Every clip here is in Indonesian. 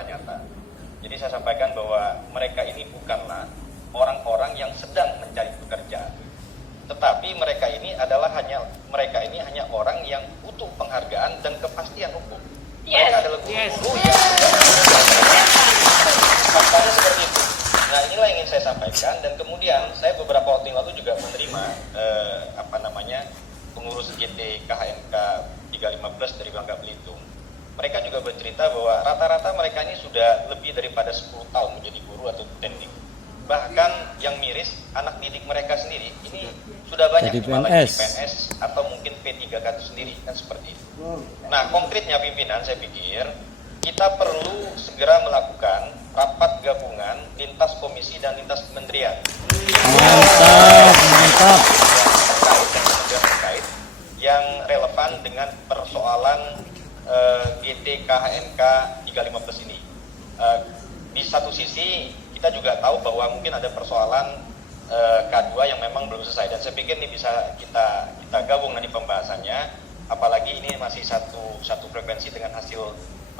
secara nyata. Jadi saya sampaikan bahwa mereka ini bukanlah orang-orang yang sedang mencari pekerjaan, tetapi mereka ini hanya orang yang butuh penghargaan dan kepastian hukum. Mereka adalah guru-guru yang faktanya seperti itu. Nah, inilah yang ingin saya sampaikan, dan kemudian saya beberapa waktu yang lalu juga menerima pengurus GT KHNK 315 dari Bangka Belitung. Mereka juga bercerita bahwa rata-rata mereka ini sudah lebih daripada 10 tahun menjadi guru atau teknik. Bahkan yang miris, anak didik mereka sendiri ini sudah banyak jadi PNS atau mungkin P3K itu sendiri, kan seperti itu. Nah, konkretnya pimpinan, saya pikir kita perlu segera melakukan rapat gabungan lintas komisi dan lintas kementerian. Mantap. Terkait yang relevan dengan persoalan GT KHNK 315 ini. Di satu sisi kita juga tahu bahwa mungkin ada persoalan K2 yang memang belum selesai, dan saya pikir ini bisa kita gabung nanti pembahasannya, apalagi ini masih satu frekuensi dengan hasil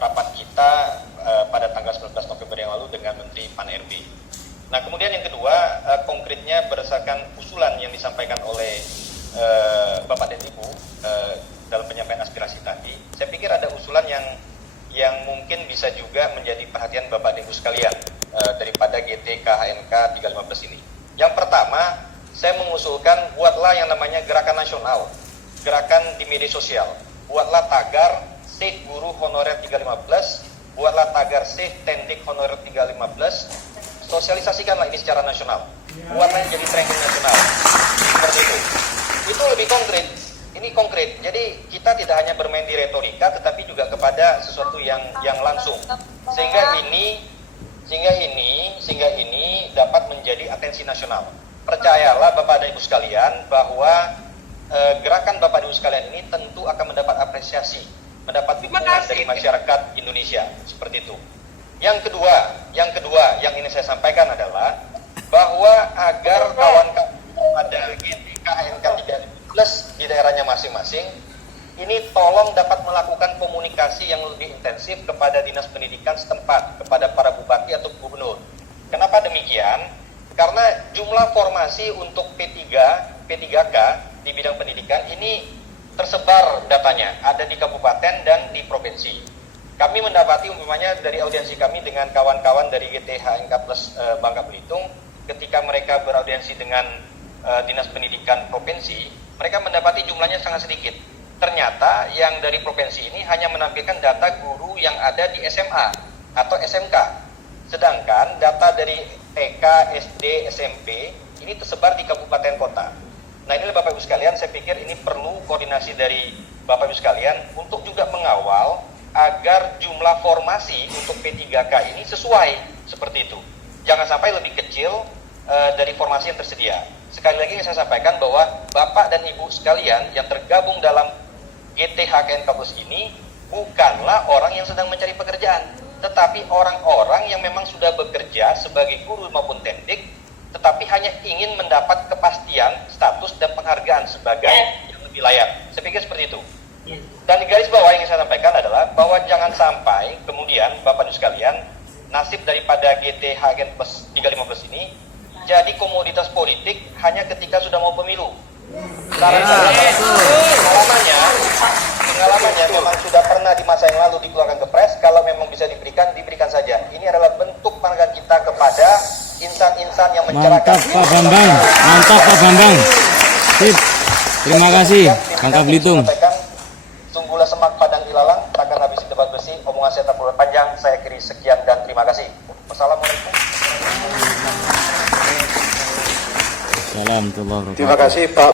rapat kita pada tanggal 19 November yang lalu dengan Menteri Pan-RB. Nah, kemudian yang kedua, konkretnya berdasarkan usulan yang disampaikan oleh Bapak dan Ibu dalam penyampaian aspirasi tadi, saya pikir ada usulan yang mungkin bisa juga menjadi perhatian Bapak dan Ibu sekalian daripada GT KHNK 315 ini. Yang pertama, saya mengusulkan buatlah yang namanya gerakan nasional, gerakan di media sosial. Buatlah tagar Save Guru Honorer 315, buatlah tagar Save Tendik Honorer 315, sosialisasikanlah ini secara nasional. Buatlah jadi trending nasional. Seperti itu. Itu lebih konkret. Ini konkret. Jadi kita tidak hanya bermain di retorika, tetapi juga kepada sesuatu yang langsung. Sehingga ini dapat menjadi atensi nasional. Percayalah Bapak dan Ibu sekalian bahwa gerakan Bapak dan Ibu sekalian ini tentu akan mendapat apresiasi, mendapat dukungan dari masyarakat Indonesia. Seperti itu. Yang kedua yang ini saya sampaikan adalah bahwa agar kawan-kawan ada KHNK 315 di daerahnya masing-masing ini tolong dapat melakukan komunikasi yang lebih intensif kepada dinas pendidikan setempat, kepada para bupati atau gubernur. Kenapa demikian? Karena jumlah formasi untuk P3K di bidang pendidikan ini tersebar datanya, ada di kabupaten dan di provinsi. Kami mendapati umpamanya dari audiensi kami dengan kawan-kawan dari GTHNK Plus Bangka Belitung, ketika mereka beraudiensi dengan Dinas Pendidikan Provinsi, mereka mendapati jumlahnya sangat sedikit. Ternyata yang dari provinsi ini hanya menampilkan data guru yang ada di SMA atau SMK. Sedangkan data dari TK, SD, SMP ini tersebar di kabupaten kota. Nah, ini Bapak Ibu sekalian, saya pikir ini perlu koordinasi dari Bapak Ibu sekalian untuk juga mengawal agar jumlah formasi untuk P3K ini sesuai seperti itu. Jangan sampai lebih kecil dari formasi yang tersedia. Sekali lagi saya sampaikan bahwa Bapak dan Ibu sekalian yang tergabung dalam GTHKN Kampus ini bukanlah orang yang sedang mencari pekerjaan, tetapi orang-orang yang memang sudah bekerja sebagai guru maupun tendik, tetapi hanya ingin mendapat kepastian status dan penghargaan sebagai yang lebih layak. Saya pikir seperti itu. Dan di garis bawah yang saya sampaikan adalah bahwa jangan sampai kemudian Bapak dan sekalian, nasib daripada GTHKN 315 ini jadi komoditas politik hanya ketika sudah mau pemilu. Pengalamannya memang sudah pernah di masa yang lalu dikeluarkan ke pres. Kalau memang bisa diberikan saja. Ini adalah bentuk penghargaan kita kepada insan-insan yang mencerahkan. Mantap Pak Bambang, mantap Pak Bambang. Sip. Terima kasih Bangka Belitung. Sungguhlah semak padang ilalang, takkan habis debat besi. Omongan saya tak perlu panjang. Saya kiri sekian dan terima kasih. Wassalamualaikum. Salam. Terima kasih Pak